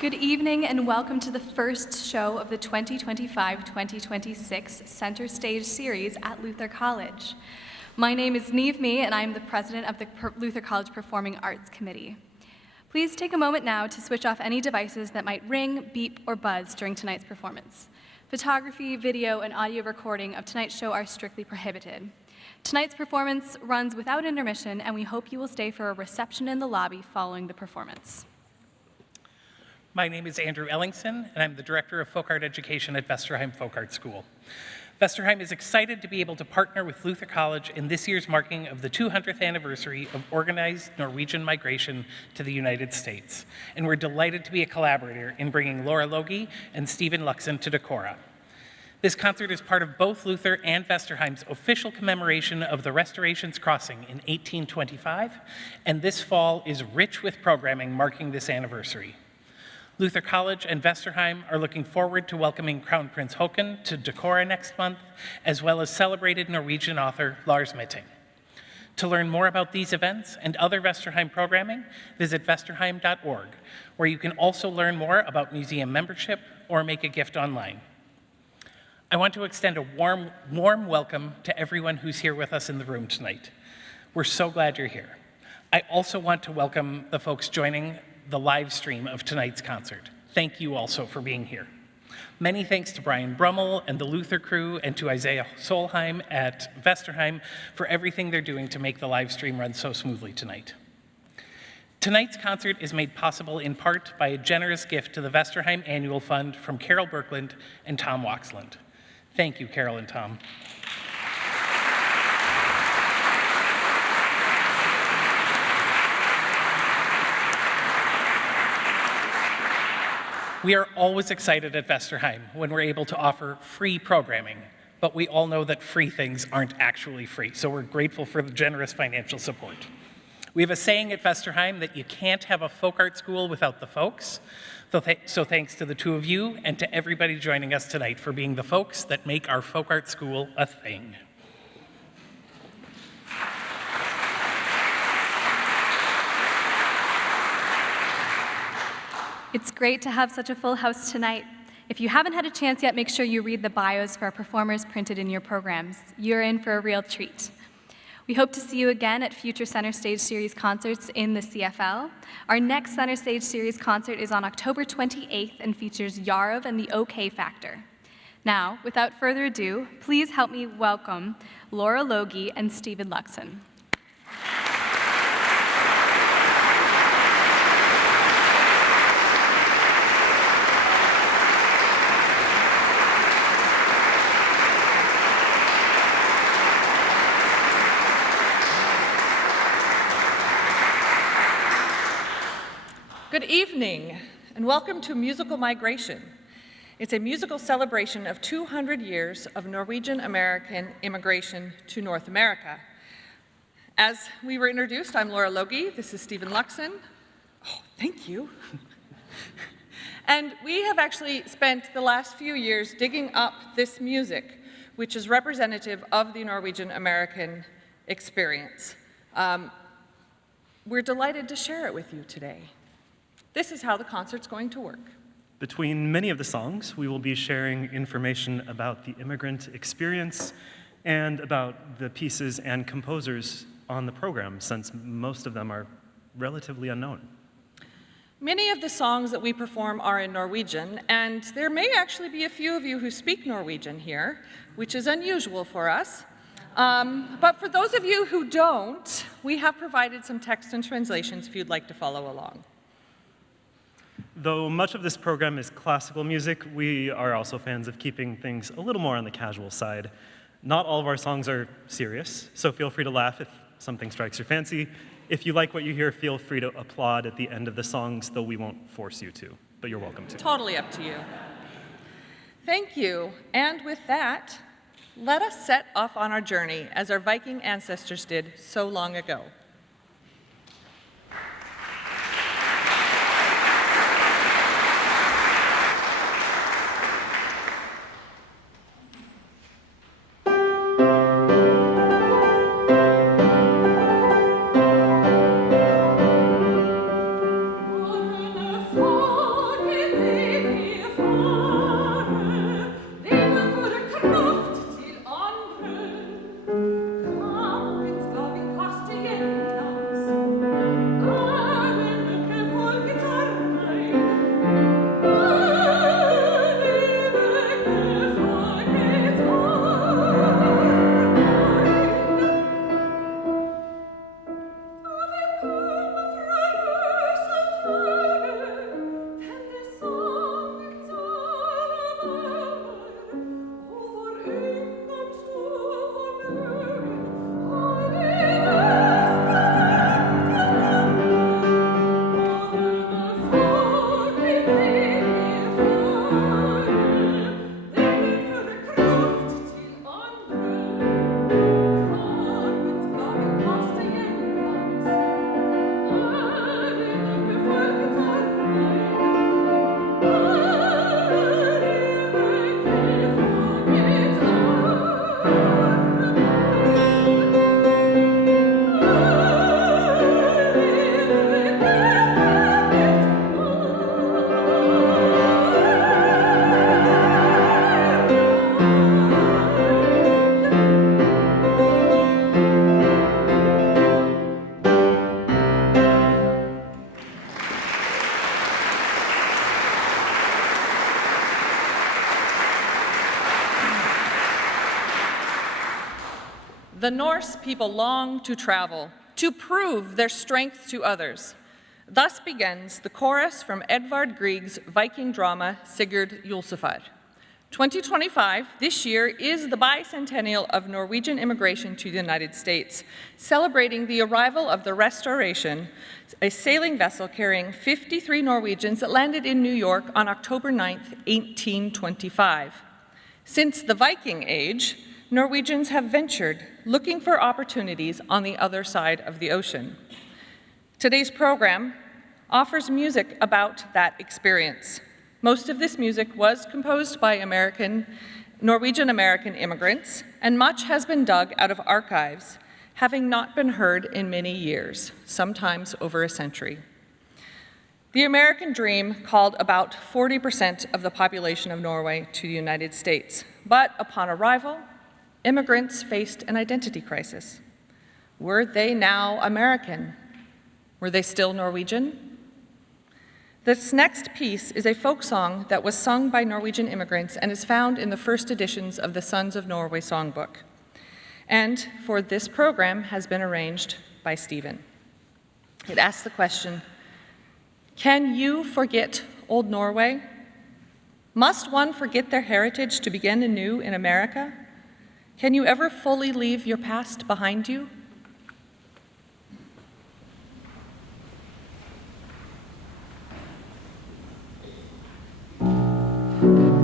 Good evening and welcome to the first show of the 2025-2026 Center Stage Series at Luther College. My name is Neve Mee and I am the president of the Luther College Performing Arts Committee. Please take a moment now to switch off any devices that might ring, beep, or buzz during tonight's performance. Photography, video, and audio recording of tonight's show are strictly prohibited. Tonight's performance runs without intermission and we hope you will stay for a reception in the lobby following the performance. My name is Andrew Ellingson, and I'm the Director of Folk Art Education at Vesterheim Folk Art School. Vesterheim is excited to be able to partner with Luther College in this year's marking of the 200th anniversary of organized Norwegian migration to the United States. And we're delighted to be a collaborator in bringing Laura Loge and Steven Luksan to Decorah. This concert is part of both Luther and Vesterheim's official commemoration of the Restoration's crossing in 1825, and this fall is rich with programming marking this anniversary. Luther College and Vesterheim are looking forward to welcoming Crown Prince Haakon to Decorah next month, as well as celebrated Norwegian author Lars Mitting. To learn more about these events and other Vesterheim programming, visit vesterheim.org, where you can also learn more about museum membership or make a gift online. I want to extend a warm welcome to everyone who's here with us in the room tonight. We're so glad you're here. I also want to welcome the folks joining the live stream of tonight's concert. Thank you also for being here. Many thanks to Brian Brummel and the Luther crew and to Isaiah Solheim at Vesterheim for everything they're doing to make the live stream run so smoothly tonight. Tonight's concert is made possible in part by a generous gift to the Vesterheim Annual Fund from Carol Birkland and Tom Woxland. Thank you, Carol and Tom. We are always excited at Vesterheim when we're able to offer free programming, but we all know that free things aren't actually free, so we're grateful for the generous financial support. We have a saying at Vesterheim that you can't have a folk art school without the folks, so thanks to the two of you and to everybody joining us tonight for being the folks that make our folk art school a thing. It's great to have such a full house tonight. If you haven't had a chance yet, make sure you read the bios for our performers printed in your programs. You're in for a real treat. We hope to see you again at future Center Stage Series concerts in the CFL. Our next Center Stage Series concert is on October 28th and features Yarov and the OK Factor. Now, without further ado, please help me welcome Laura Loge and Steven Luksan. Good evening, and welcome to Musical Migration. It's a musical celebration of 200 years of Norwegian-American immigration to North America. As we were introduced, I'm Laura Loge. This is Steven Luksan. Oh, thank you. And we have actually spent the last few years digging up this music, which is representative of the Norwegian-American experience. We're delighted to share it with you today. This is how the concert's going to work. Between many of the songs, we will be sharing information about the immigrant experience and about the pieces and composers on the program, since most of them are relatively unknown. Many of the songs that we perform are in Norwegian, and there may actually be a few of you who speak Norwegian here, which is unusual for us. But for those of you who don't, we have provided some text and translations if you'd like to follow along. Though much of this program is classical music, we are also fans of keeping things a little more on the casual side. Not all of our songs are serious, so feel free to laugh if something strikes your fancy. If you like what you hear, feel free to applaud at the end of the songs, though we won't force you to, but you're welcome to. Totally up to you. Thank you. And with that, let us set off on our journey as our Viking ancestors did so long ago. Forget the Norse people long to travel, to prove their strength to others. Thus begins the chorus from Edvard Grieg's Viking drama Sigurd Julsefar. 2025, this year, is the bicentennial of Norwegian immigration to the United States, celebrating the arrival of the Restoration, a sailing vessel carrying 53 Norwegians that landed in New York on October 9th, 1825. Since the Viking Age, Norwegians have ventured, looking for opportunities on the other side of the ocean. Today's program offers music about that experience. Most of this music was composed by Norwegian-American immigrants, and much has been dug out of archives, having not been heard in many years, sometimes over a century. The American dream called about 40% of the population of Norway to the United States, but upon arrival, immigrants faced an identity crisis. Were they now American? Were they still Norwegian? This next piece is a folk song that was sung by Norwegian immigrants and is found in the first editions of the Sons of Norway songbook. And for this program has been arranged by Steven. It asks the question, can you forget old Norway? Must one forget their heritage to begin anew in America? Can you ever fully leave your past behind you? Aldrig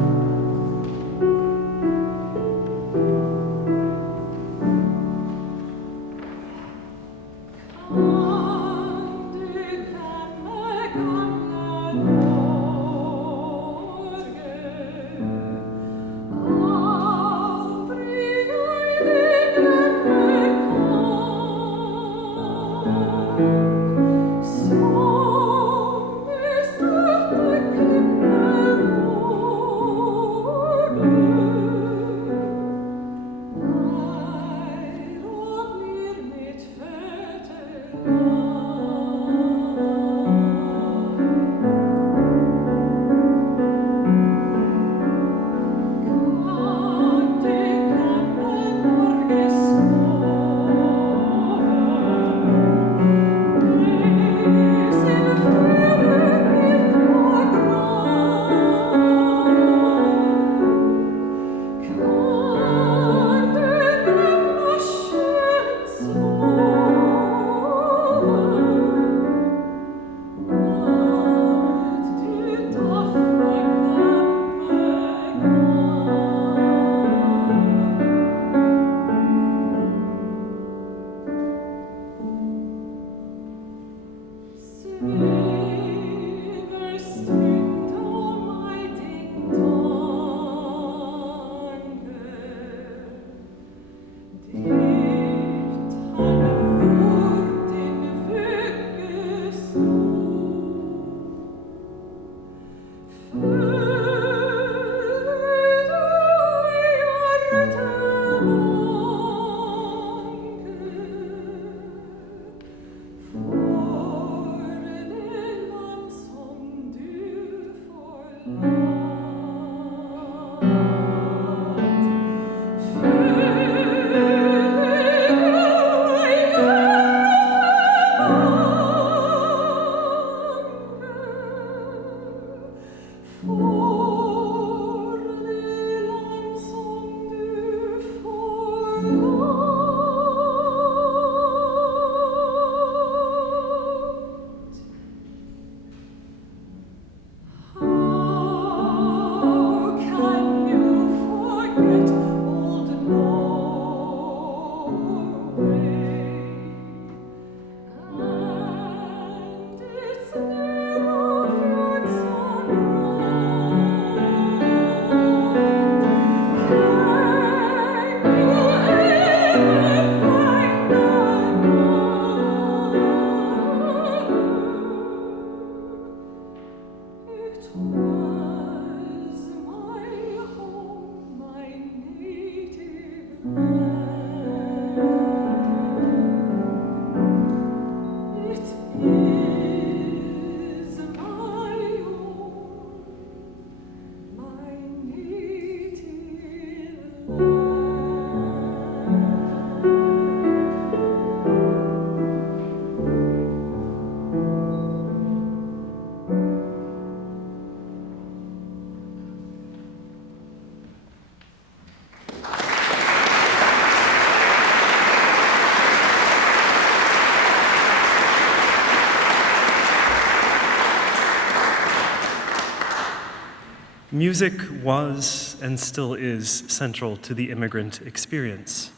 Music was and still is central to the immigrant experience,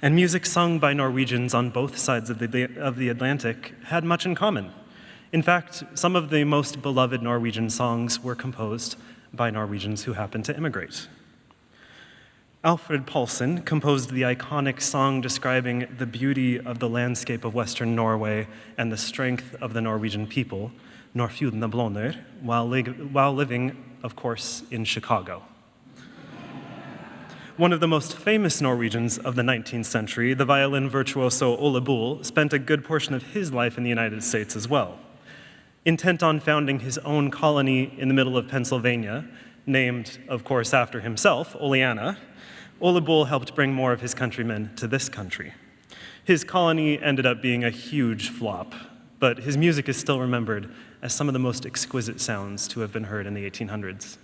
and music sung by Norwegians on both sides of the Atlantic had much in common. In fact, some of the most beloved Norwegian songs were composed by Norwegians who happened to immigrate. Alfred Paulsen composed the iconic song describing the beauty of the landscape of Western Norway and the strength of the Norwegian people, Norfjordene blåner, while living, of course, in Chicago. One of the most famous Norwegians of the 19th century, the violin virtuoso Ole Bull, spent a good portion of his life in the United States as well. Intent on founding his own colony in the middle of Pennsylvania, named, of course, after himself, Oleana, Ole Bull helped bring more of his countrymen to this country. His colony ended up being a huge flop, but his music is still remembered as some of the most exquisite sounds to have been heard in the 1800s.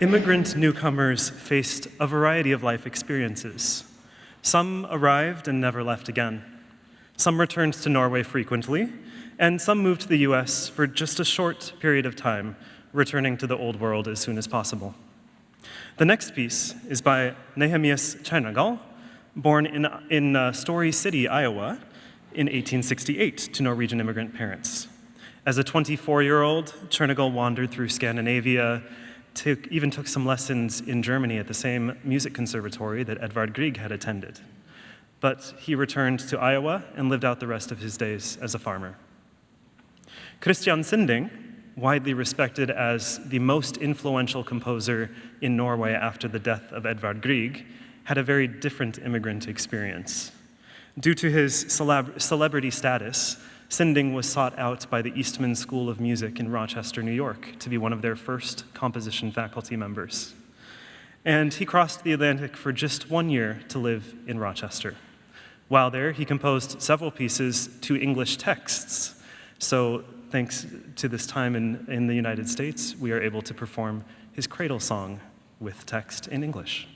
Immigrant newcomers faced a variety of life experiences. Some arrived and never left again. Some returned to Norway frequently, and some moved to the US for just a short period of time, returning to the Old World as soon as possible. The next piece is by Nehemias Chernagal, born in Story City, Iowa, in 1868 to Norwegian immigrant parents. As a 24-year-old, Chernagal wandered through Scandinavia, even took some lessons in Germany at the same music conservatory that Edvard Grieg had attended. But he returned to Iowa and lived out the rest of his days as a farmer. Christian Sinding, widely respected as the most influential composer in Norway after the death of Edvard Grieg, had a very different immigrant experience. Due to his celebrity status, Sinding was sought out by the Eastman School of Music in Rochester, New York, to be one of their first composition faculty members. And he crossed the Atlantic for just 1 year to live in Rochester. While there, he composed several pieces to English texts. So thanks to this time in the United States, we are able to perform his cradle song with text in English.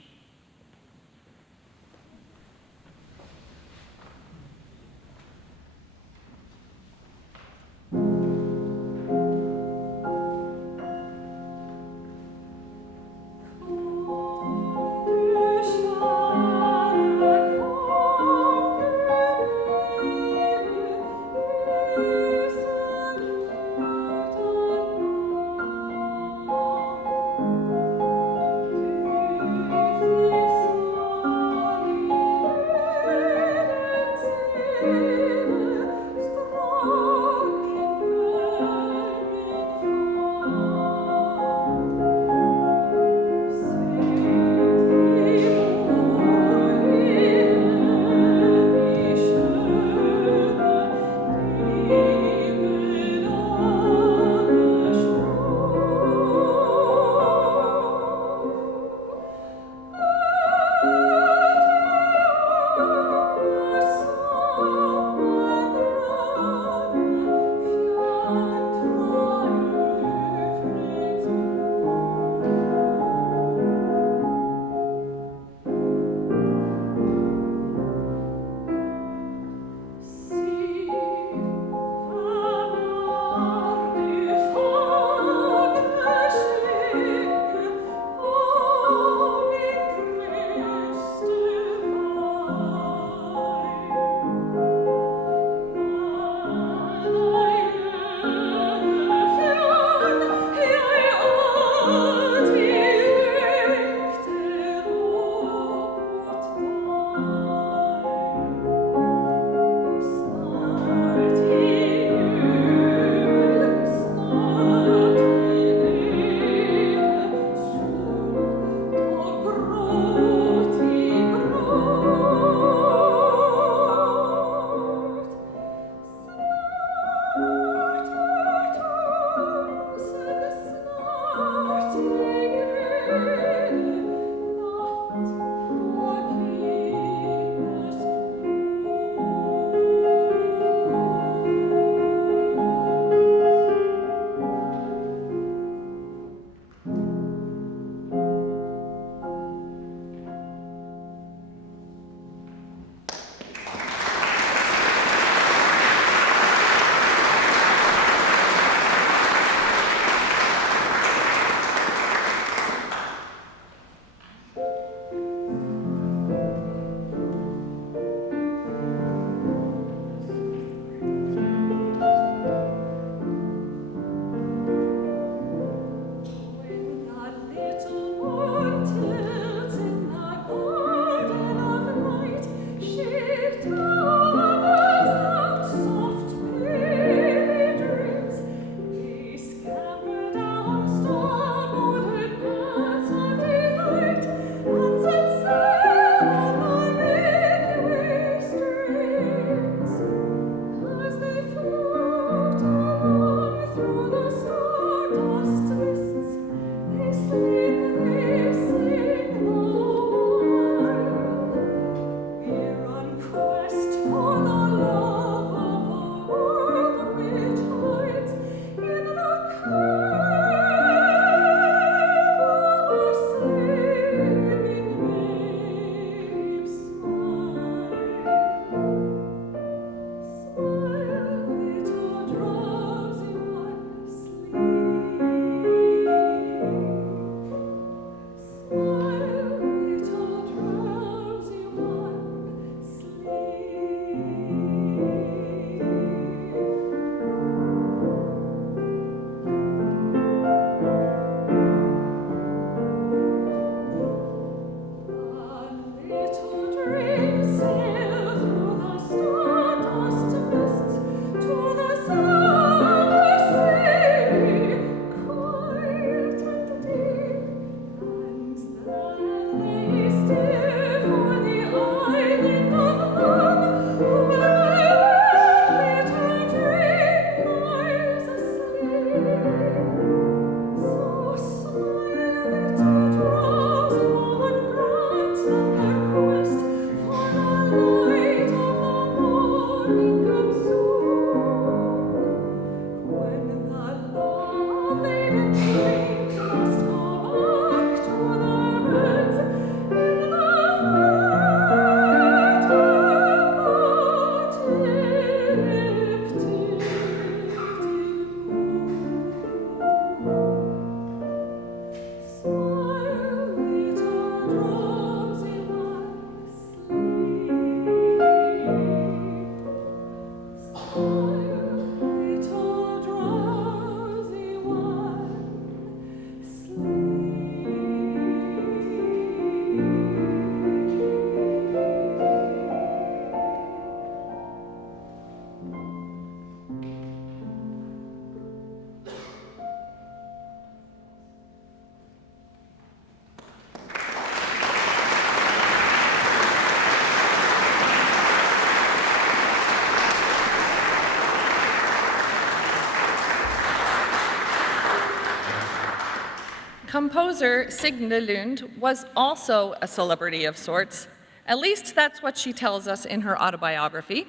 Composer Signe Lund was also a celebrity of sorts. At least that's what she tells us in her autobiography.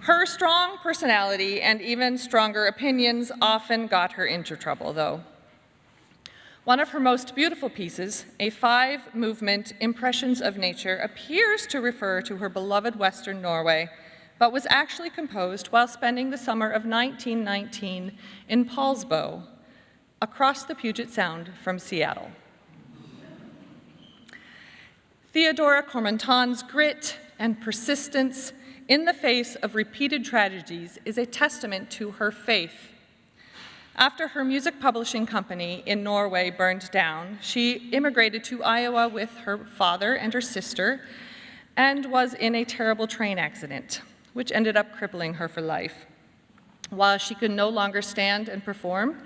Her strong personality and even stronger opinions often got her into trouble, though. One of her most beautiful pieces, a 5-movement Impressions of Nature, appears to refer to her beloved Western Norway, but was actually composed while spending the summer of 1919 in Paulsbo, across the Puget Sound from Seattle. Theodora Cormontan's grit and persistence in the face of repeated tragedies is a testament to her faith. After her music publishing company in Norway burned down, she immigrated to Iowa with her father and her sister and was in a terrible train accident, which ended up crippling her for life. While she could no longer stand and perform,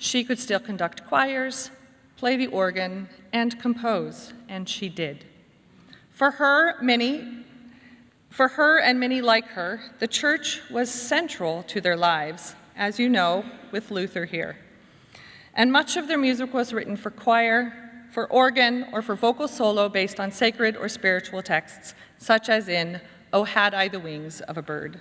she could still conduct choirs, play the organ, and compose, and she did. For her and many like her, the church was central to their lives, as you know, with Luther here. And much of their music was written for choir, for organ, or for vocal solo based on sacred or spiritual texts, such as in "O Had I the Wings of a Bird."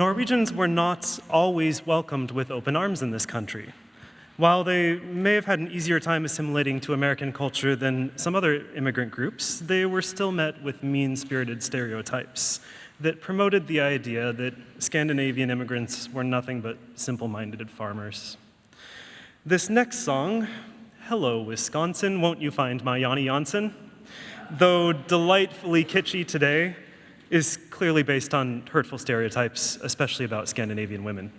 Norwegians were not always welcomed with open arms in this country. While they may have had an easier time assimilating to American culture than some other immigrant groups, they were still met with mean-spirited stereotypes that promoted the idea that Scandinavian immigrants were nothing but simple-minded farmers. This next song, Hello, Wisconsin, Won't You Find My Yanni Janssen, though delightfully kitschy today, is clearly based on hurtful stereotypes, especially about Scandinavian women.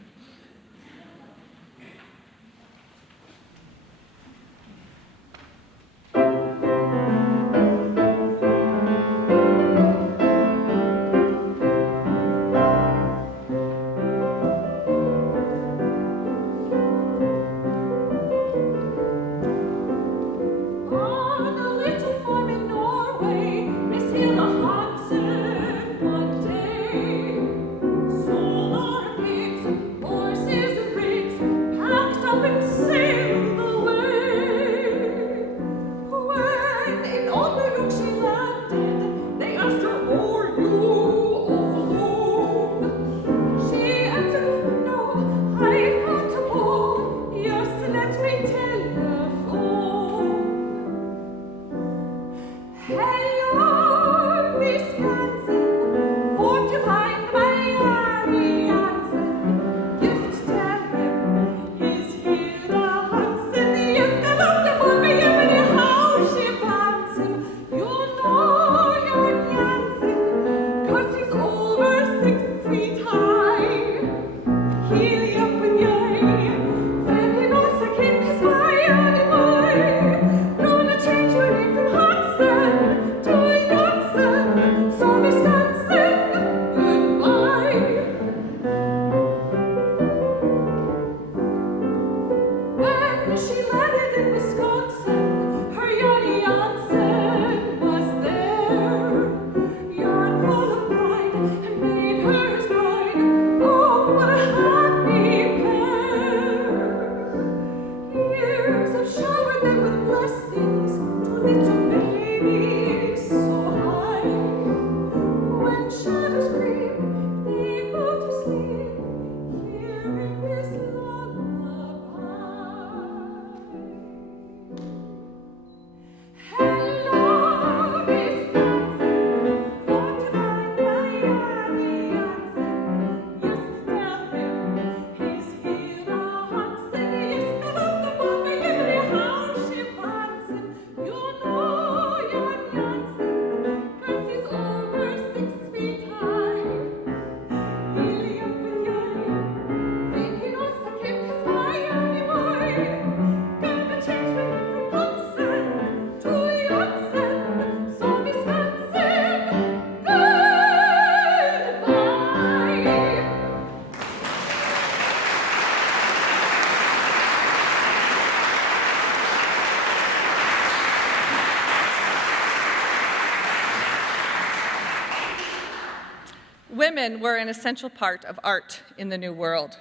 Women were an essential part of art in the New World.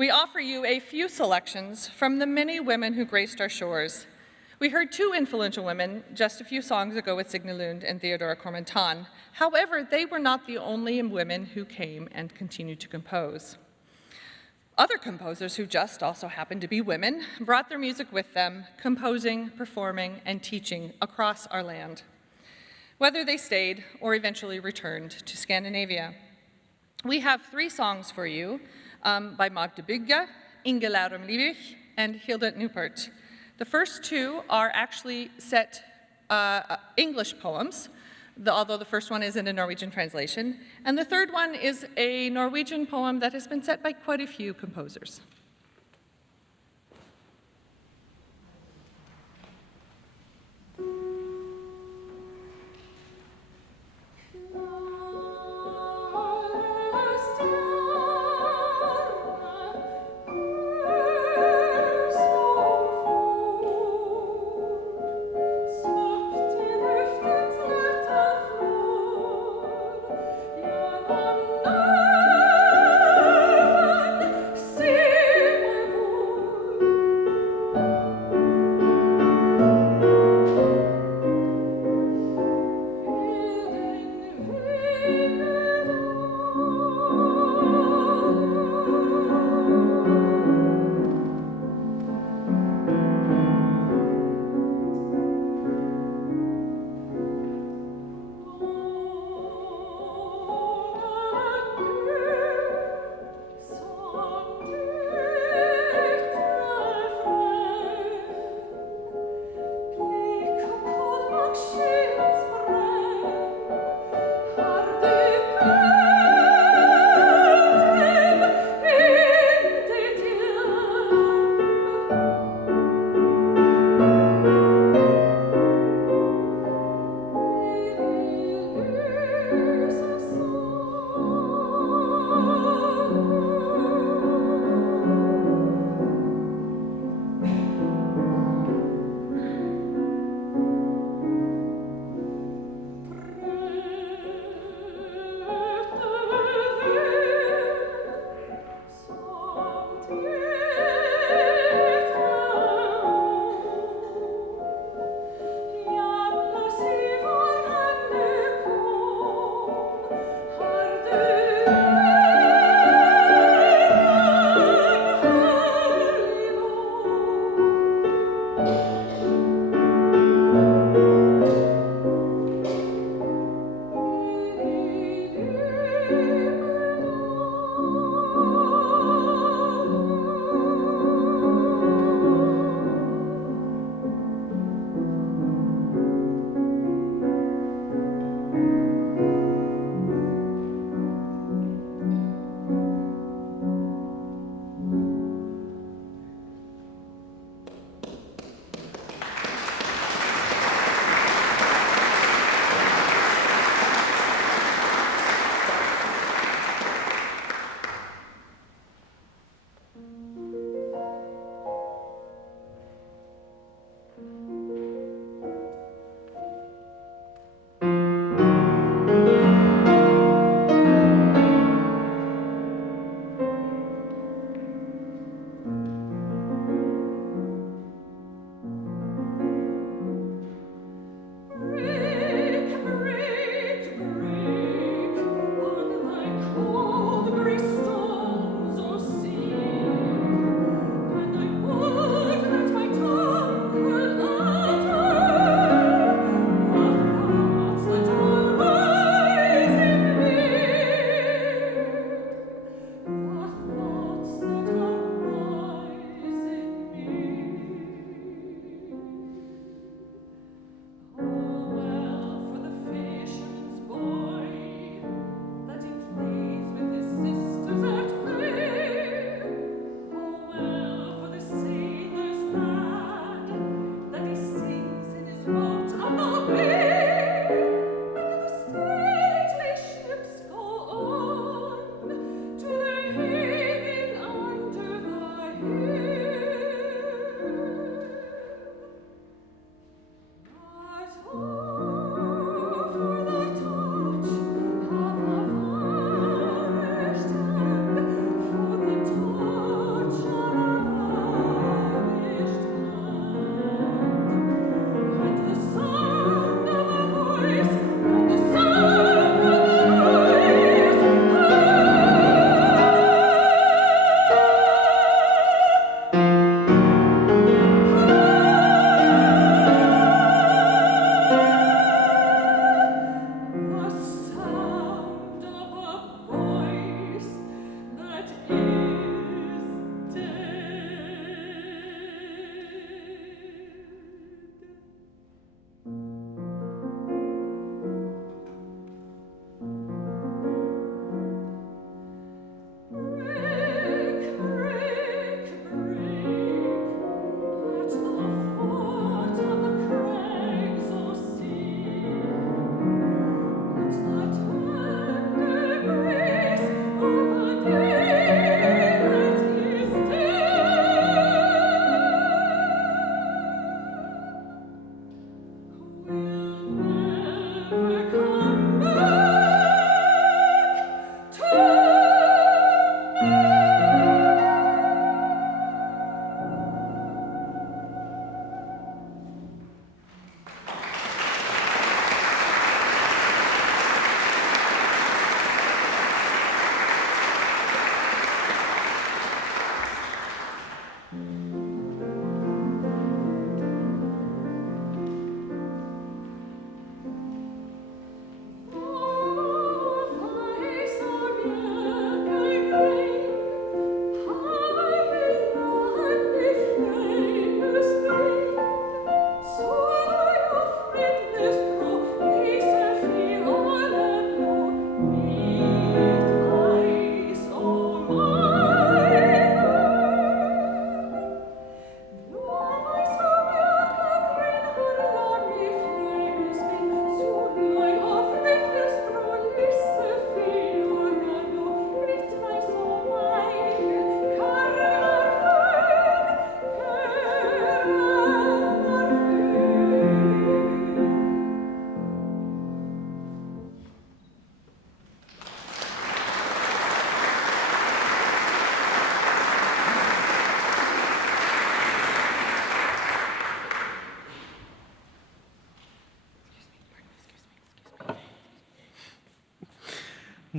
We offer you a few selections from the many women who graced our shores. We heard two influential women just a few songs ago with Signe Lund and Theodora Cormontan. However, they were not the only women who came and continued to compose. Other composers who just also happened to be women brought their music with them, composing, performing, and teaching across our land, whether they stayed or eventually returned to Scandinavia. We have three songs for you by Magda Bygge, Inge Laurum Liebig, and Hilde Neupert. The first two are actually set English poems, although the first one is in a Norwegian translation, and the third one is a Norwegian poem that has been set by quite a few composers. See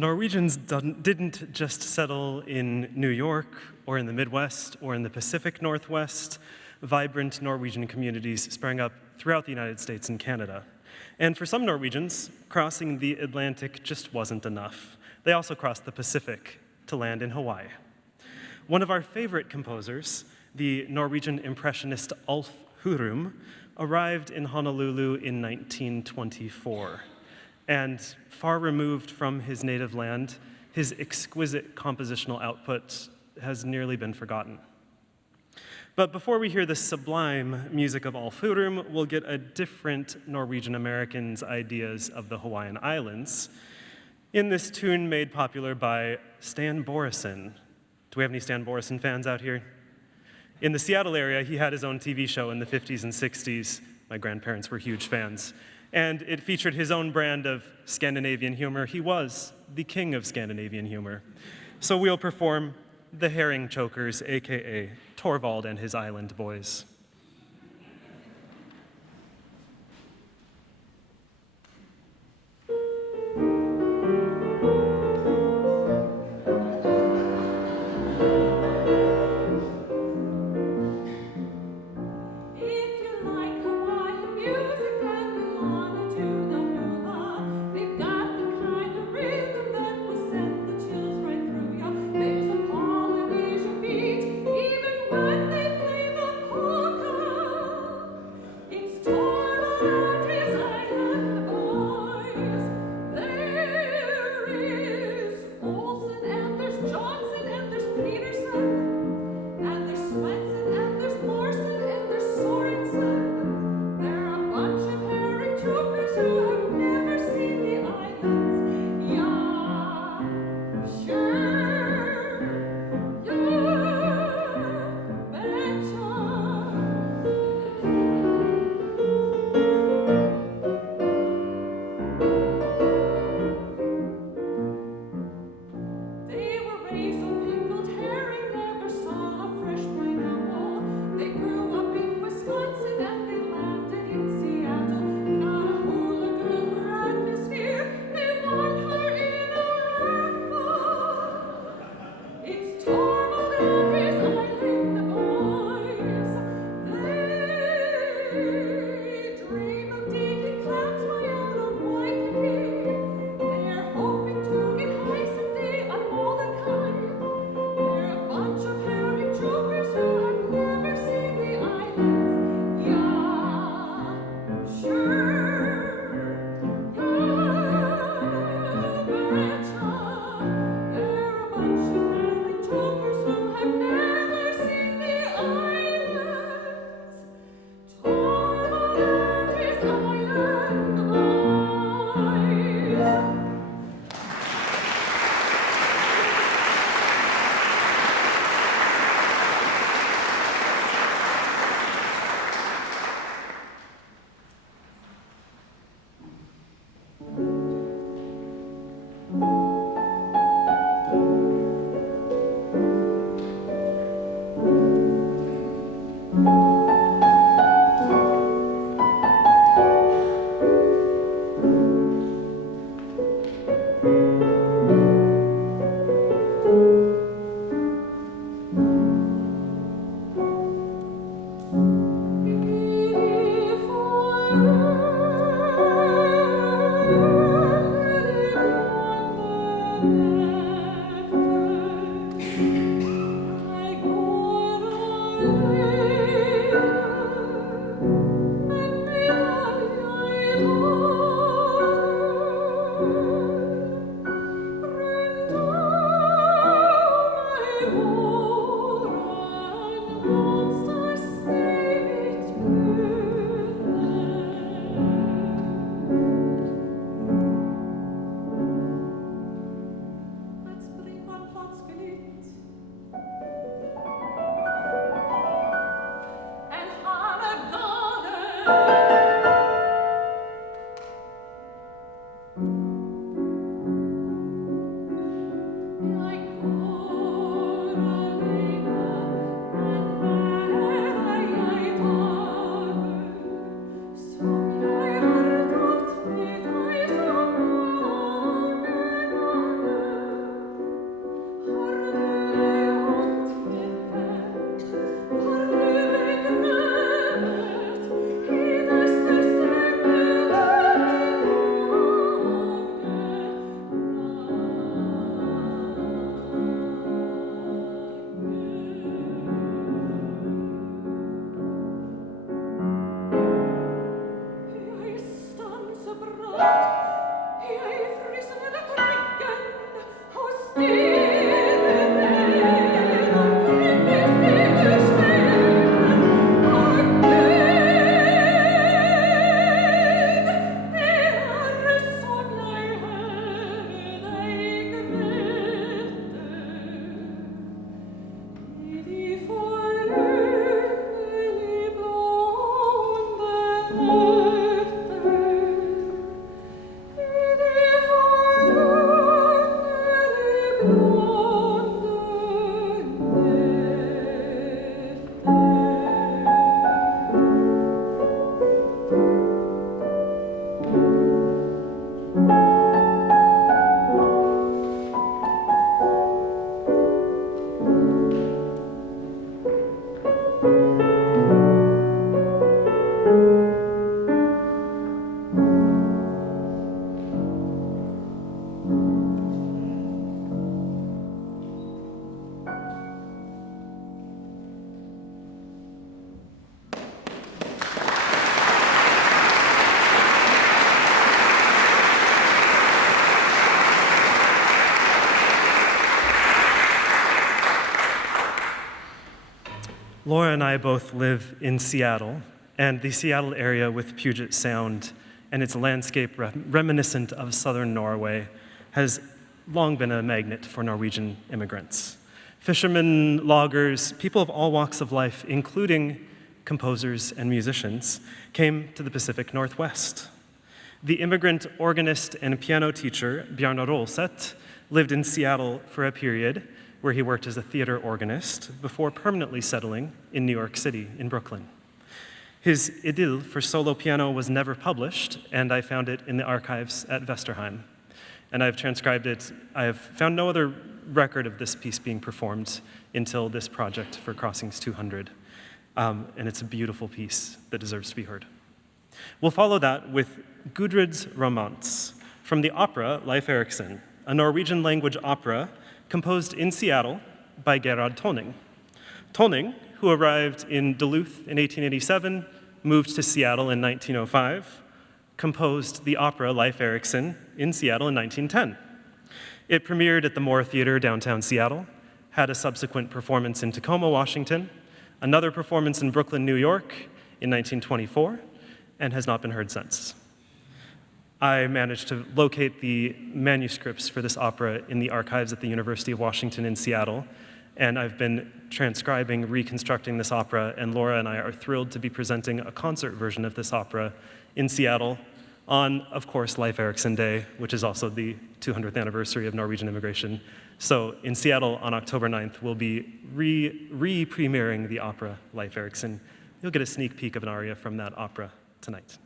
Norwegians didn't just settle in New York or in the Midwest or in the Pacific Northwest. Vibrant Norwegian communities sprang up throughout the United States and Canada. And for some Norwegians, crossing the Atlantic just wasn't enough. They also crossed the Pacific to land in Hawaii. One of our favorite composers, the Norwegian impressionist Alf Hurum, arrived in Honolulu in 1924. And far removed from his native land, his exquisite compositional output has nearly been forgotten. But before we hear the sublime music of Alf Hurum, we'll get a different Norwegian American's ideas of the Hawaiian Islands in this tune made popular by Stan Borison. Do we have any Stan Borison fans out here? In the Seattle area, he had his own TV show in the 50s and 60s. My grandparents were huge fans. And it featured his own brand of Scandinavian humor. He was the king of Scandinavian humor. So we'll perform The Herring Chokers, AKA Torvald and his Island Boys. There's a Polynesian beat, even when they play the chord. Laura and I both live in Seattle, and the Seattle area with Puget Sound and its landscape reminiscent of southern Norway has long been a magnet for Norwegian immigrants. Fishermen, loggers, people of all walks of life, including composers and musicians, came to the Pacific Northwest. The immigrant organist and piano teacher, Bjarne Rolseth, lived in Seattle for a period where he worked as a theater organist before permanently settling in New York City, in Birkland. His idyll for solo piano was never published, and I found it in the archives at Vesterheim. And I've transcribed it. I have found no other record of this piece being performed until this project for Crossings 200. And it's a beautiful piece that deserves to be heard. We'll follow that with Gudrun's Romance from the opera Leif Erikson, a Norwegian language opera composed in Seattle by Gerard Tonning. Tonning, who arrived in Duluth in 1887, moved to Seattle in 1905, composed the opera Leif Erikson in Seattle in 1910. It premiered at the Moore Theater downtown Seattle, had a subsequent performance in Tacoma, Washington, another performance in Brooklyn, New York in 1924, and has not been heard since. I managed to locate the manuscripts for this opera in the archives at the University of Washington in Seattle, and I've been transcribing, reconstructing this opera, and Laura and I are thrilled to be presenting a concert version of this opera in Seattle on, of course, Leif Erikson Day, which is also the 200th anniversary of Norwegian immigration. So in Seattle on October 9th, we'll be re-premiering the opera Leif Erikson. You'll get a sneak peek of an aria from that opera tonight.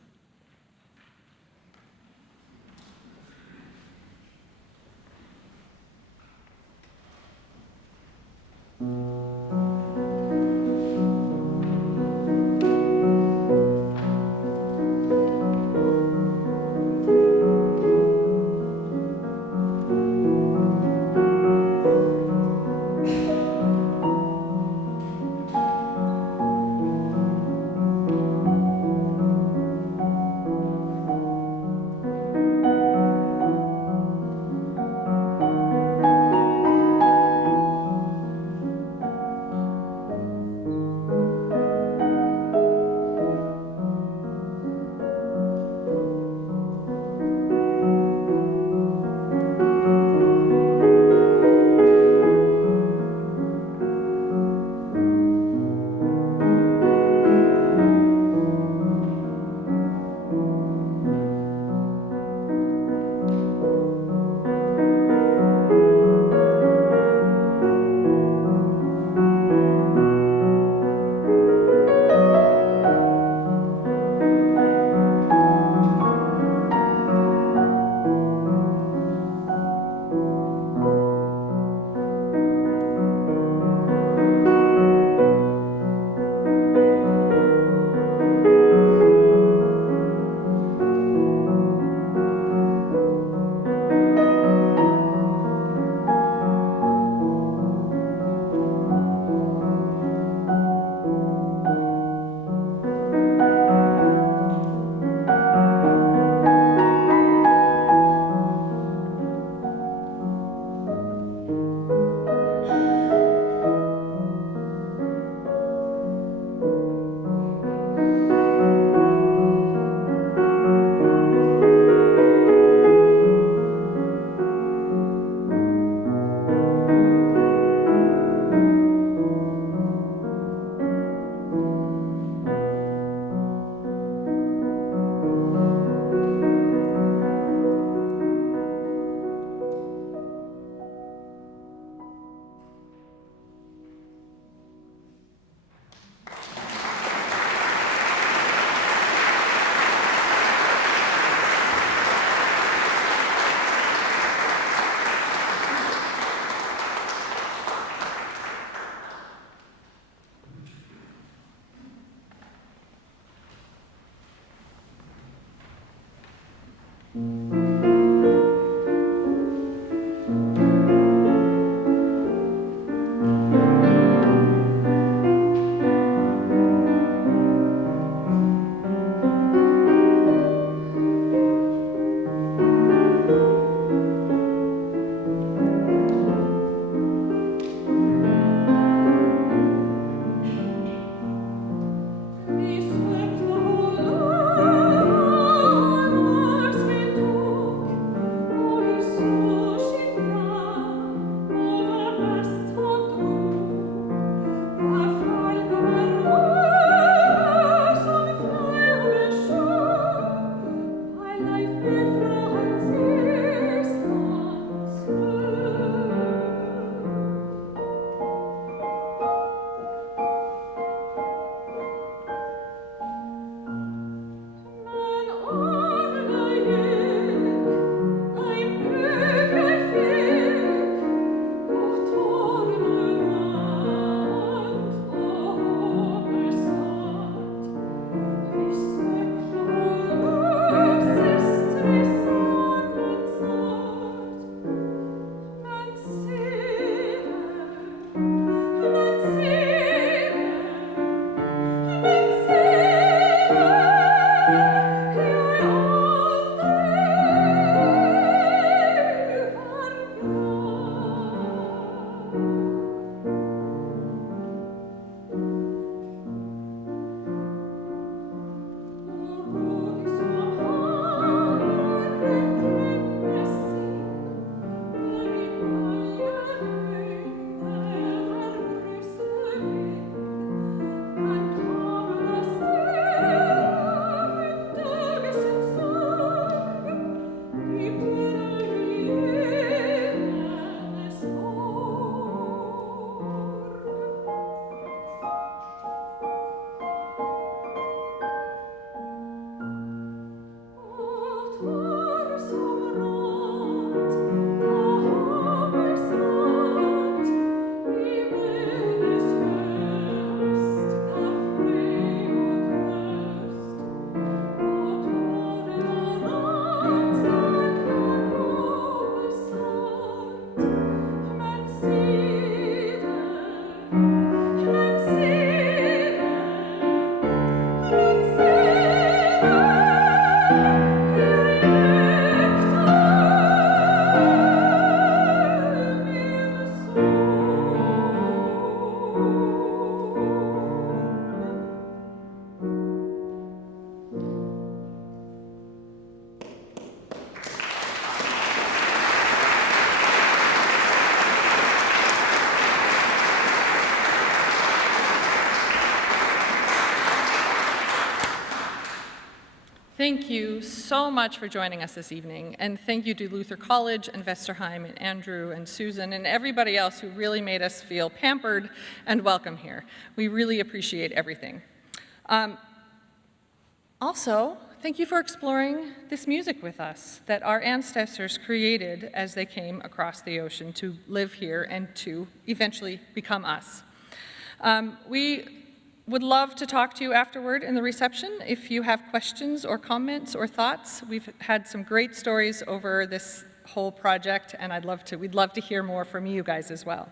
Thank you so much for joining us this evening, and thank you to Luther College and Vesterheim and Andrew and Susan and everybody else who really made us feel pampered and welcome here. We really appreciate everything. Also, thank you for exploring this music with us that our ancestors created as they came across the ocean to live here and to eventually become us. We would love to talk to you afterward in the reception if you have questions or comments or thoughts. We've had some great stories over this whole project, and we'd love to hear more from you guys as well.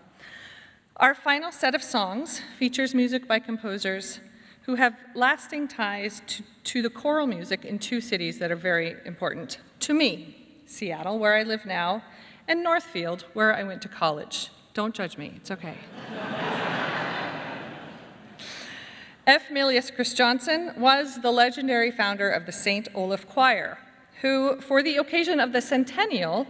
Our final set of songs features music by composers who have lasting ties to the choral music in two cities that are very important to me: Seattle, where I live now, and Northfield, where I went to college. Don't judge me, it's okay. F. Milius Kristjansson was the legendary founder of the St. Olaf Choir, who, for the occasion of the centennial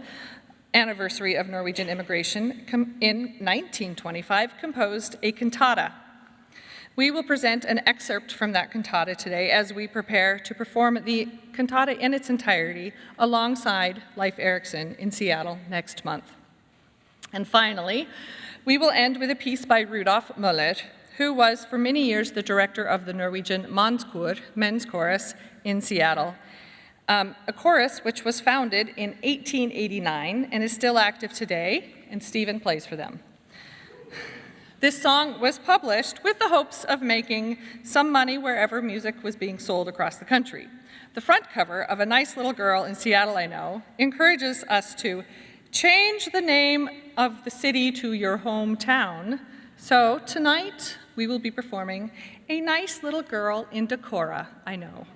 anniversary of Norwegian immigration in 1925, composed a cantata. We will present an excerpt from that cantata today as we prepare to perform the cantata in its entirety alongside Leif Erikson in Seattle next month. And finally, we will end with a piece by Rudolf Möller, who was for many years the director of the Norwegian Mannskor, men's chorus, in Seattle, a chorus which was founded in 1889 and is still active today, and Steven plays for them. This song was published with the hopes of making some money wherever music was being sold across the country. The front cover of A Nice Little Girl in Seattle, I Know encourages us to change the name of the city to your hometown. So tonight, we will be performing A Nice Little Girl in Decorah, I Know.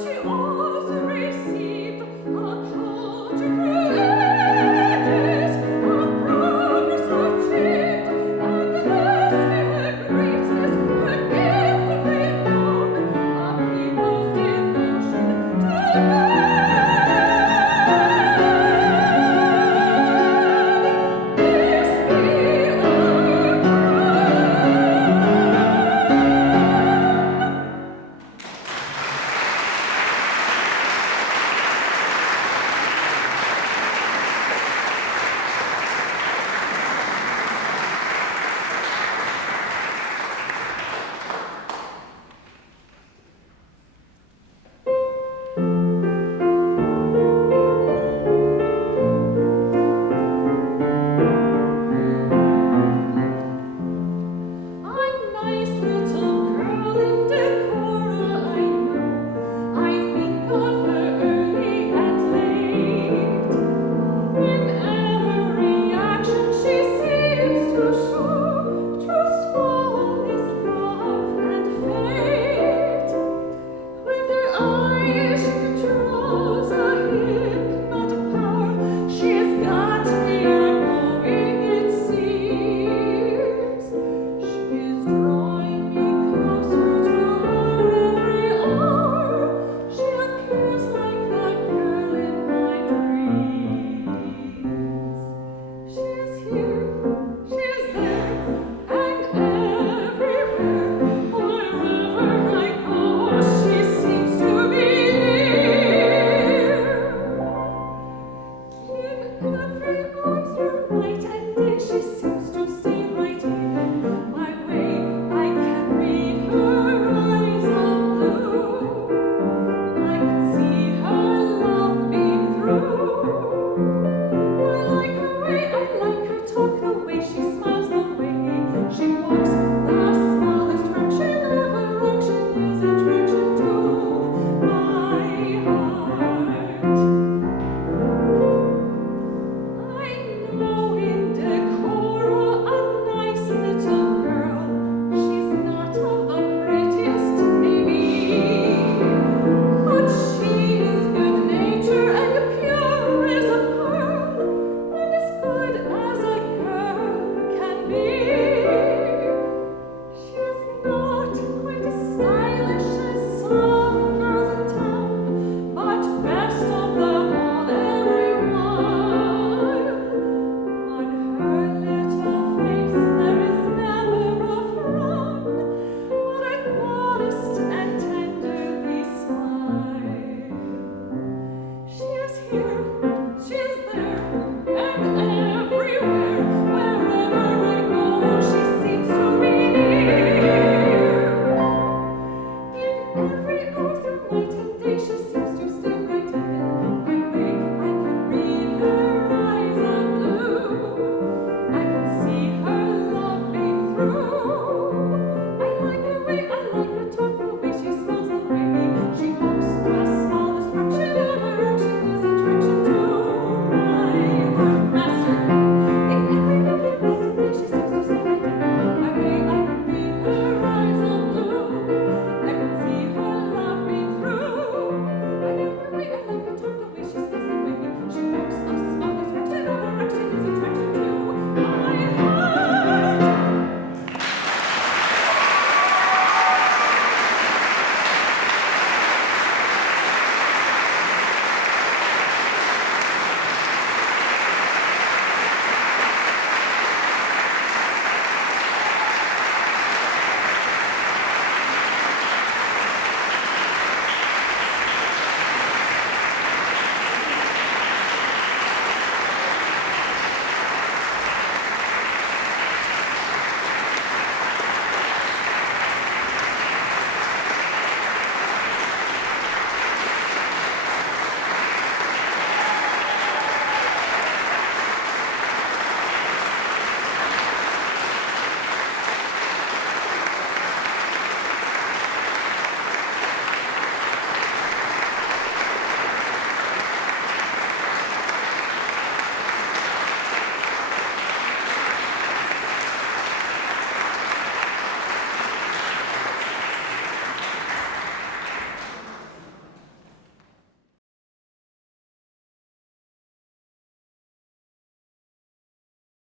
Devotion to